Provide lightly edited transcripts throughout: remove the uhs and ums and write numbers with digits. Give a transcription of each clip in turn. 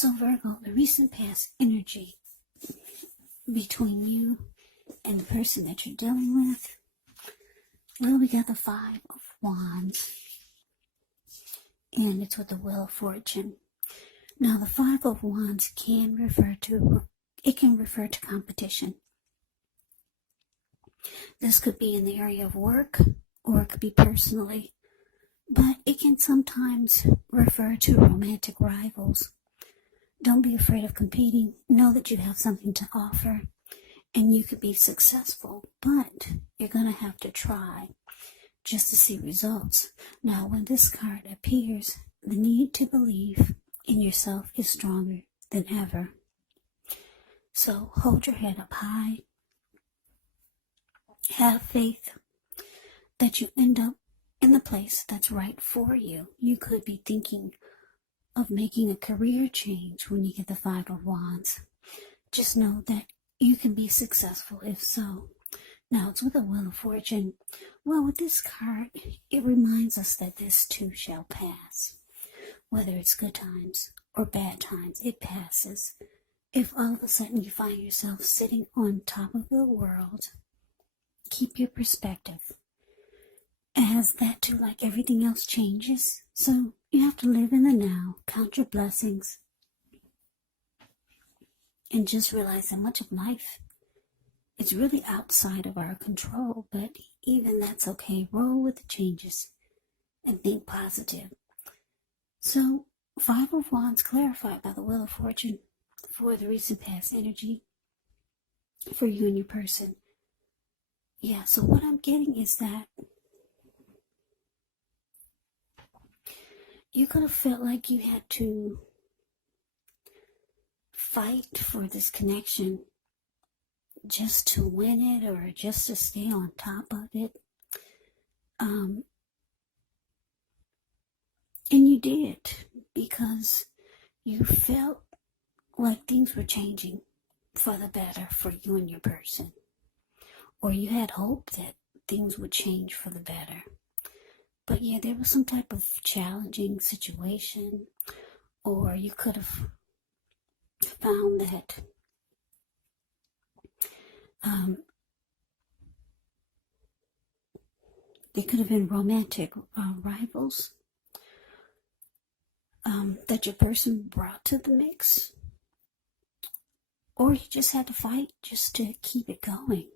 So Virgo, the recent past energy between you and the person that you're dealing with. Well, we got the Five of Wands, and it's with the Wheel of Fortune. Now, the Five of Wands can refer to competition. This could be in the area of work, or it could be personally, but it can sometimes refer to romantic rivals. Don't be afraid of competing. Know that you have something to offer, and you could be successful, but you're going to have to try just to see results. Now, when this card appears, the need to believe in yourself is stronger than ever. So hold your head up high. Have faith that you end up in the place that's right for you. You could be thinking of making a career change when you get the Five of Wands. Just know that you can be successful if so. Now, it's with the Wheel of Fortune. Well, with this card, it reminds us that this too shall pass. Whether it's good times or bad times, it passes. If all of a sudden you find yourself sitting on top of the world, keep your perspective, as that too, like everything else, changes. So you have to live in the now, count your blessings, and just realize that much of life is really outside of our control. But even that's okay. Roll with the changes and think positive. So, Five of Wands clarified by the Wheel of Fortune for the recent past energy for you and your person. Yeah, so what I'm getting is that you could have felt like you had to fight for this connection just to win it or just to stay on top of it. And you did, because you felt like things were changing for the better for you and your person. Or you had hope that things would change for the better. But yeah, there was some type of challenging situation, or you could have found that they could have been romantic rivals that your person brought to the mix, or you just had to fight just to keep it going.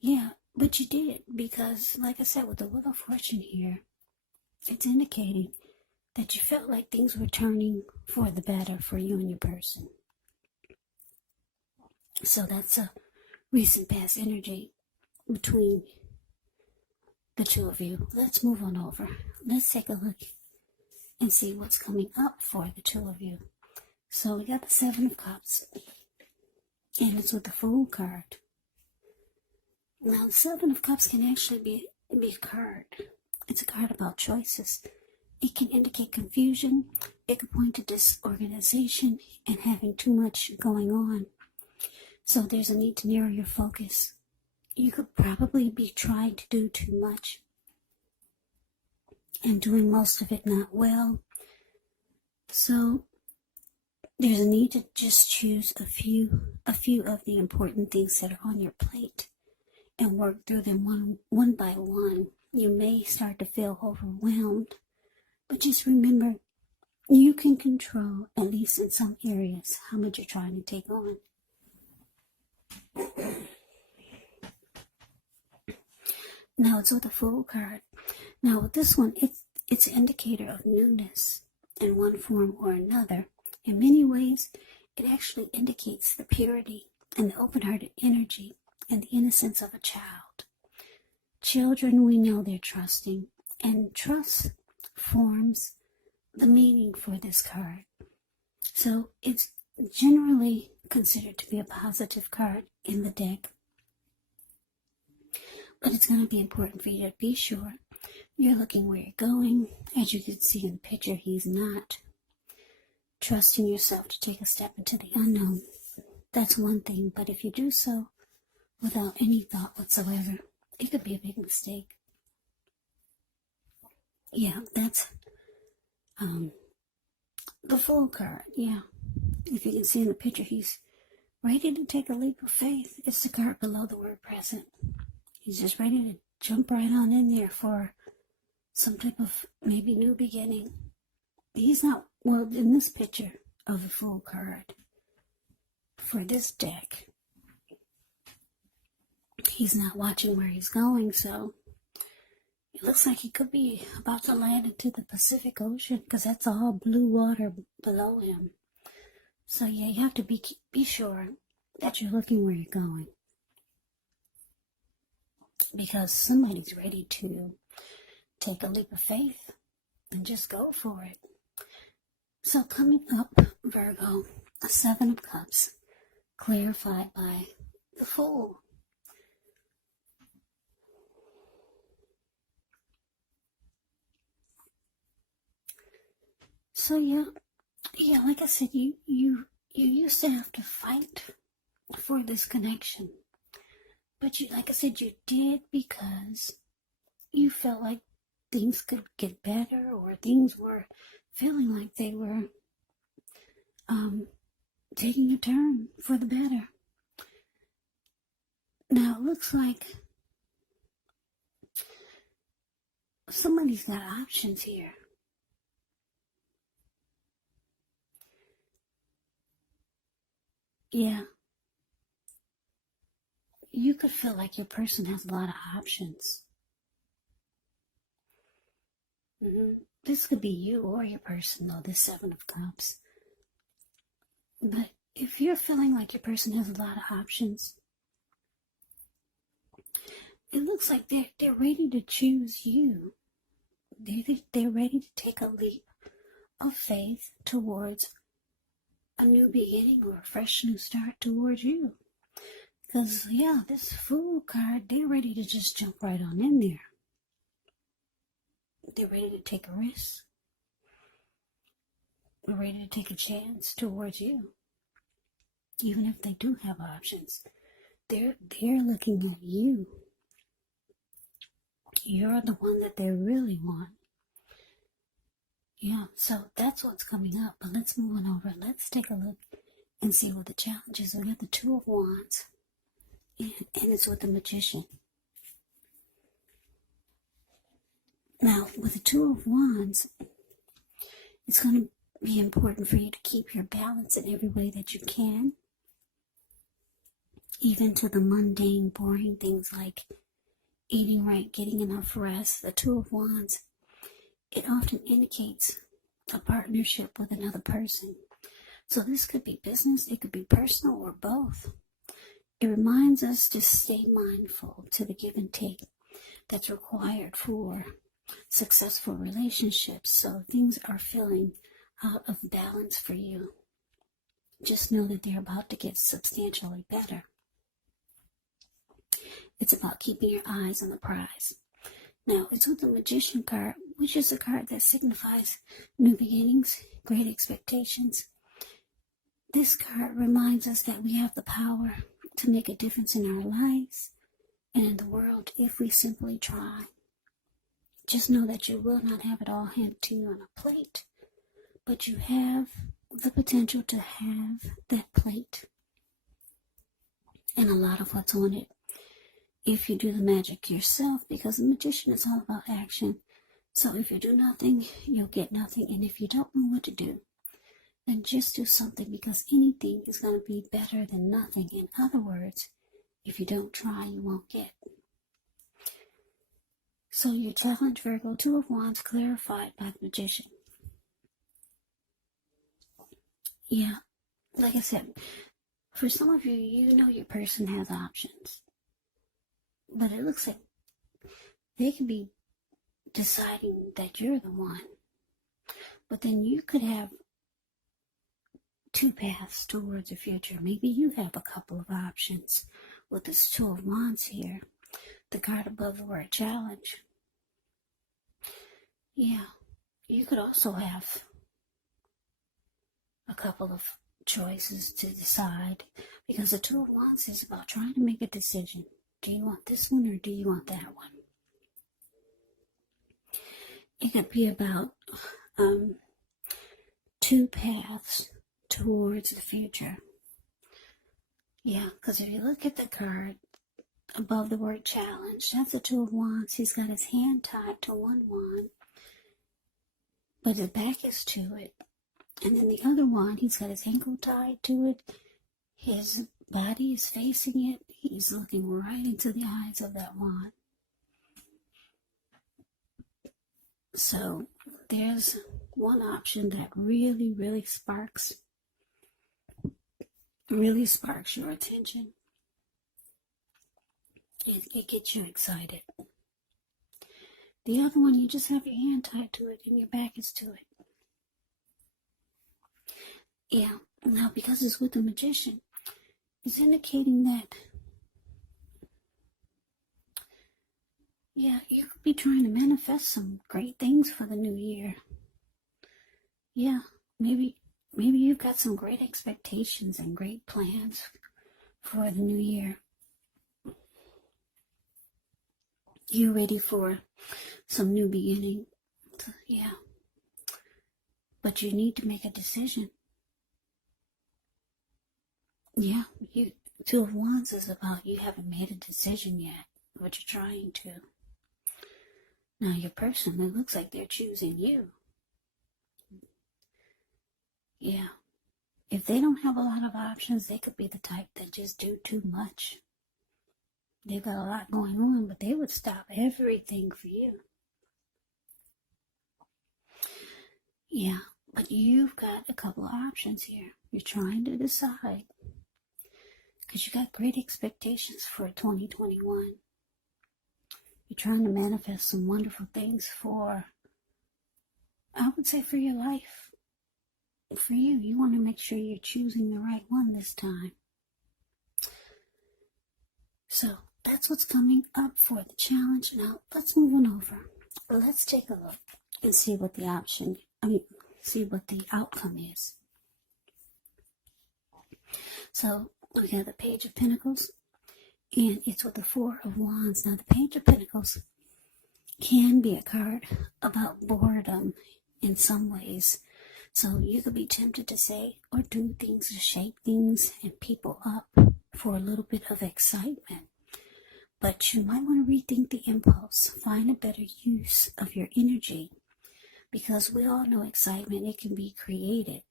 Yeah, but you did, because like I said, with the Wheel of Fortune here, it's indicating that you felt like things were turning for the better for you and your person. So that's a recent past energy between the two of you. Let's move on over. Let's take a look and see what's coming up for the two of you. So we got the Seven of Cups, and it's with the Fool card. Now, the Seven of Cups can actually be a card. It's a card about choices. It can indicate confusion. It could point to disorganization and having too much going on. So there's a need to narrow your focus. You could probably be trying to do too much and doing most of it not well. So there's a need to just choose a few of the important things that are on your plate and work through them one by one. You may start to feel overwhelmed, but just remember, you can control, at least in some areas, how much you're trying to take on. Now it's with the Fool card. Now with this one, it's an indicator of newness in one form or another. In many ways, it actually indicates the purity and the open-hearted energy and the innocence of a child. Children, we know they're trusting, and trust forms the meaning for this card. So it's generally considered to be a positive card in the deck. But it's going to be important for you to be sure you're looking where you're going. As you can see in the picture, he's not trusting yourself to take a step into the unknown. That's one thing, but if you do so without any thought whatsoever, it could be a big mistake. Yeah, that's the Fool card, yeah. If you can see in the picture, he's ready to take a leap of faith. It's the card below the word present. He's just ready to jump right on in there for some type of maybe new beginning. He's not, well, in this picture of the Fool card, for this deck, he's not watching where he's going, so it looks like he could be about to land into the Pacific Ocean, because that's all blue water below him. So yeah, you have to be sure that you're looking where you're going, because somebody's ready to take a leap of faith and just go for it. So coming up, Virgo, a Seven of Cups, clarified by the Fool. So yeah, like I said, you used to have to fight for this connection, but like I said, you did because you felt like things could get better, or things were feeling like they were taking a turn for the better. Now it looks like somebody's got options here. Yeah. You could feel like your person has a lot of options. This could be you or your person, though, this Seven of Cups. But if you're feeling like your person has a lot of options, it looks like they're ready to choose you. They're ready to take a leap of faith towards a new beginning or a fresh new start towards you. Because, yeah, this Fool card, they're ready to just jump right on in there. They're ready to take a risk. They're ready to take a chance towards you. Even if they do have options, they're looking at you. You're the one that they really want. Yeah, so that's what's coming up. But let's move on over. Let's take a look and see what the challenge is. We got the Two of Wands, and it's with the Magician. Now, with the Two of Wands, it's going to be important for you to keep your balance in every way that you can, even to the mundane, boring things like eating right, getting enough rest. The Two of Wands, it often indicates a partnership with another person. So this could be business, it could be personal, or both. It reminds us to stay mindful to the give and take that's required for successful relationships. So things are feeling out of balance for you, just know that they're about to get substantially better. It's about keeping your eyes on the prize. Now, it's with the Magician card, which is a card that signifies new beginnings, great expectations. This card reminds us that we have the power to make a difference in our lives and in the world if we simply try. Just know that you will not have it all handed to you on a plate, but you have the potential to have that plate and a lot of what's on it if you do the magic yourself, because the Magician is all about action. So if you do nothing, you'll get nothing. And if you don't know what to do, then just do something, because anything is going to be better than nothing. In other words, if you don't try, you won't get. So your challenge, Virgo, Two of Wands, clarified by the Magician. Yeah, like I said, for some of you, you know your person has options. But it looks like they can be deciding that you're the one. But then you could have two paths towards the future. Maybe you have a couple of options. With this Two of Wands here, the card above the word challenge. Yeah, you could also have a couple of choices to decide, because the Two of Wands is about trying to make a decision. Do you want this one or do you want that one? It could be about two paths towards the future. Yeah, because if you look at the card above the word challenge, that's the Two of Wands. He's got his hand tied to one wand, but his back is to it. And then the other wand, he's got his ankle tied to it. His body is facing it. He's looking right into the eyes of that wand. So there's one option that really sparks your attention. It gets you excited. The other one, you just have your hand tied to it and your back is to it. Yeah, now because it's with the Magician, it's indicating that, yeah, you could be trying to manifest some great things for the new year. Yeah, maybe you've got some great expectations and great plans for the new year. You're ready for some new beginning. Yeah. But you need to make a decision. Yeah, Two of Wands is about you haven't made a decision yet, but you're trying to. Now your person, it looks like they're choosing you. Yeah. If they don't have a lot of options, they could be the type that just do too much. They've got a lot going on, but they would stop everything for you. Yeah, but you've got a couple of options here. You're trying to decide, because you got great expectations for 2021. You're trying to manifest some wonderful things for, I would say, for your life. For you, you want to make sure you're choosing the right one this time. So that's what's coming up for the challenge. Now let's move on over. Let's take a look and see what the outcome is. So we got the Page of Pentacles, and it's with the Four of Wands. Now the Page of Pentacles can be a card about boredom in some ways. So you could be tempted to say or do things to shake things and people up for a little bit of excitement. But you might want to rethink the impulse. Find a better use of your energy, because we all know excitement, it can be created.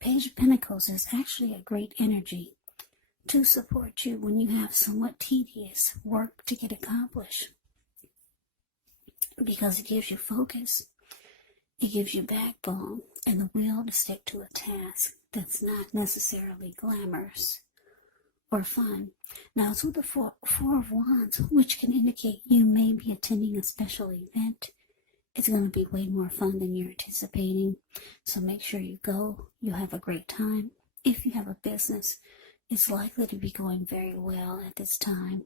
Page of Pentacles is actually a great energy to support you when you have somewhat tedious work to get accomplished, because it gives you focus, it gives you backbone and the will to stick to a task that's not necessarily glamorous or fun. Now it's with the Four of Wands, which can indicate you may be attending a special event. It's going to be way more fun than you're anticipating. So make sure you go. You'll have a great time. If you have a business, it's likely to be going very well at this time.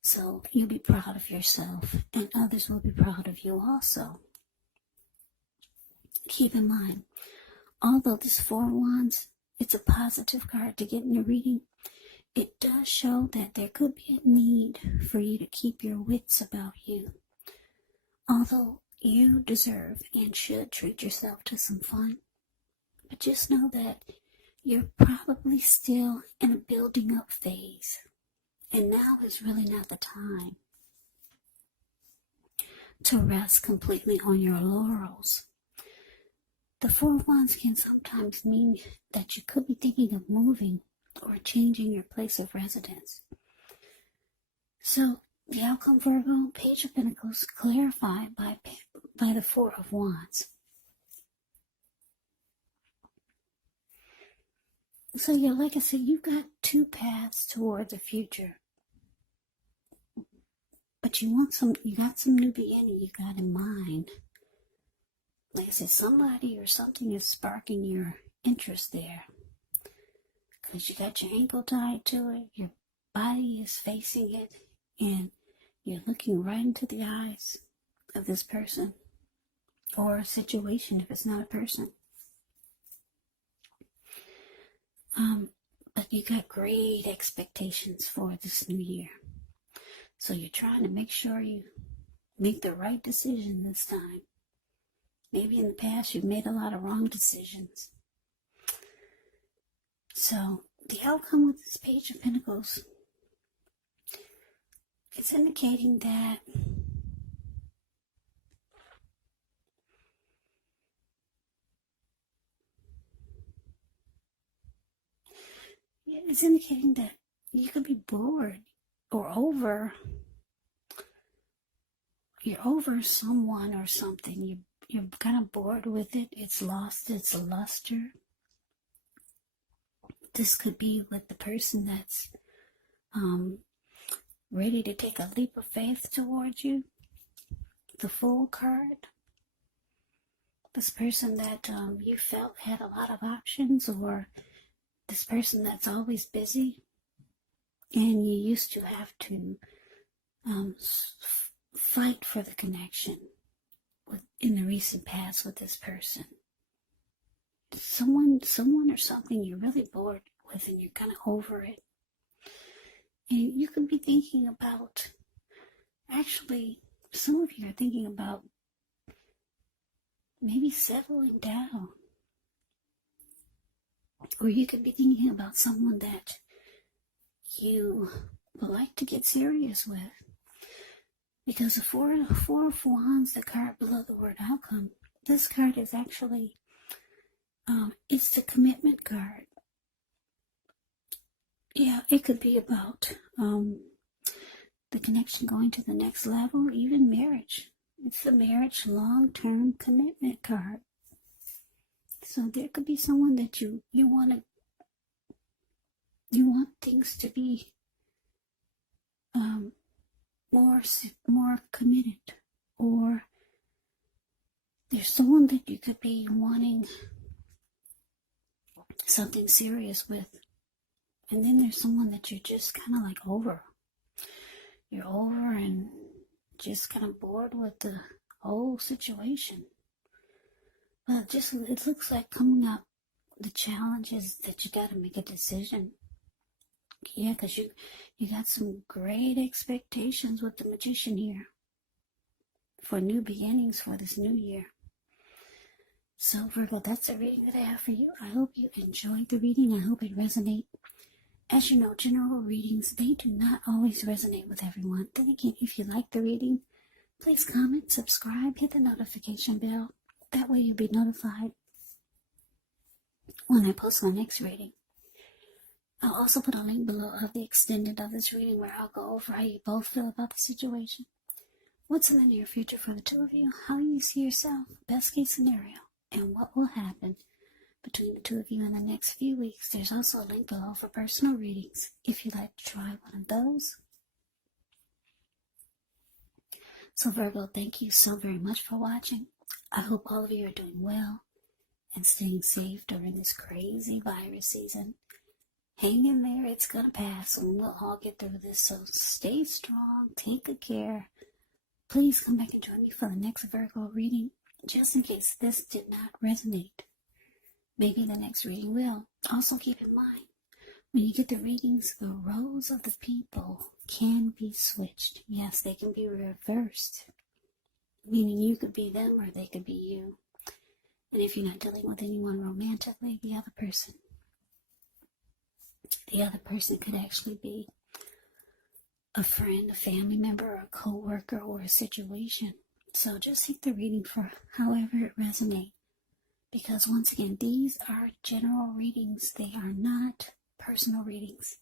So you'll be proud of yourself, and others will be proud of you also. Keep in mind, although this Four of Wands, it's a positive card to get in the reading, it does show that there could be a need for you to keep your wits about you. Although you deserve and should treat yourself to some fun, but just know that you're probably still in a building up phase, and now is really not the time to rest completely on your laurels. The Four of Wands can sometimes mean that you could be thinking of moving or changing your place of residence. So the outcome, Virgo, Page of Pentacles, clarified by the Four of Wands. So yeah, like I said, you've got two paths towards the future. But you got some new beginning you got in mind. Like I said, somebody or something is sparking your interest there. Because you got your ankle tied to it, your body is facing it, and you're looking right into the eyes of this person or a situation if it's not a person. But you got great expectations for this new year. So you're trying to make sure you make the right decision this time. Maybe in the past you've made a lot of wrong decisions. So the outcome with this Page of Pentacles, it's indicating that you could be bored or you're over someone or something. You're kind of bored with it. It's lost its luster. This could be with the person that's ready to take a leap of faith towards you. The Fool card. This person that you felt had a lot of options, or this person that's always busy and you used to have to fight for the connection in the recent past with this person. Someone or something you're really bored with and you're kind of over it. And you could be thinking about, actually, some of you are thinking about maybe settling down. Or you could be thinking about someone that you would like to get serious with. Because the Four of Wands, the card below the word outcome, this card is actually, it's the commitment card. Yeah, it could be about the connection going to the next level, even marriage. It's the marriage long-term commitment card. So there could be someone that you want things to be more committed, or there's someone that you could be wanting something serious with, and then there's someone that you're just kind of like over. You're over and just kind of bored with the whole situation. But it looks like coming up, the challenge is that you got to make a decision. Yeah, because you got some great expectations with the Magician here for new beginnings for this new year. So Virgo, that's the reading that I have for you. I hope you enjoyed the reading. I hope it resonates. As you know, general readings, they do not always resonate with everyone. Then again, if you like the reading, please comment, subscribe, hit the notification bell. That way you'll be notified when I post my next reading. I'll also put a link below of the extended of this reading where I'll go over how you both feel about the situation. What's in the near future for the two of you? How you see yourself? Best case scenario. And what will happen between the two of you in the next few weeks? There's also a link below for personal readings if you'd like to try one of those. So Virgo, thank you so very much for watching. I hope all of you are doing well and staying safe during this crazy virus season. Hang in there, it's going to pass and we'll all get through this. So stay strong, take good care. Please come back and join me for the next Virgo reading, just in case this did not resonate. Maybe the next reading will. Also keep in mind, when you get the readings, the roles of the people can be switched. Yes, they can be reversed. Meaning you could be them or they could be you. And if you're not dealing with anyone romantically, the other person could actually be a friend, a family member, a co-worker, or a situation. So just take the reading for however it resonates. Because once again, these are general readings. They are not personal readings.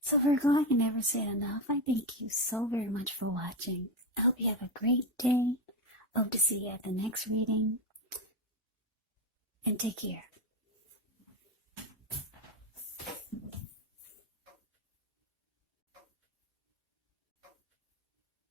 So Virgo, I can never say it enough. I thank you so very much for watching. I hope you have a great day. Hope to see you at the next reading. And take care.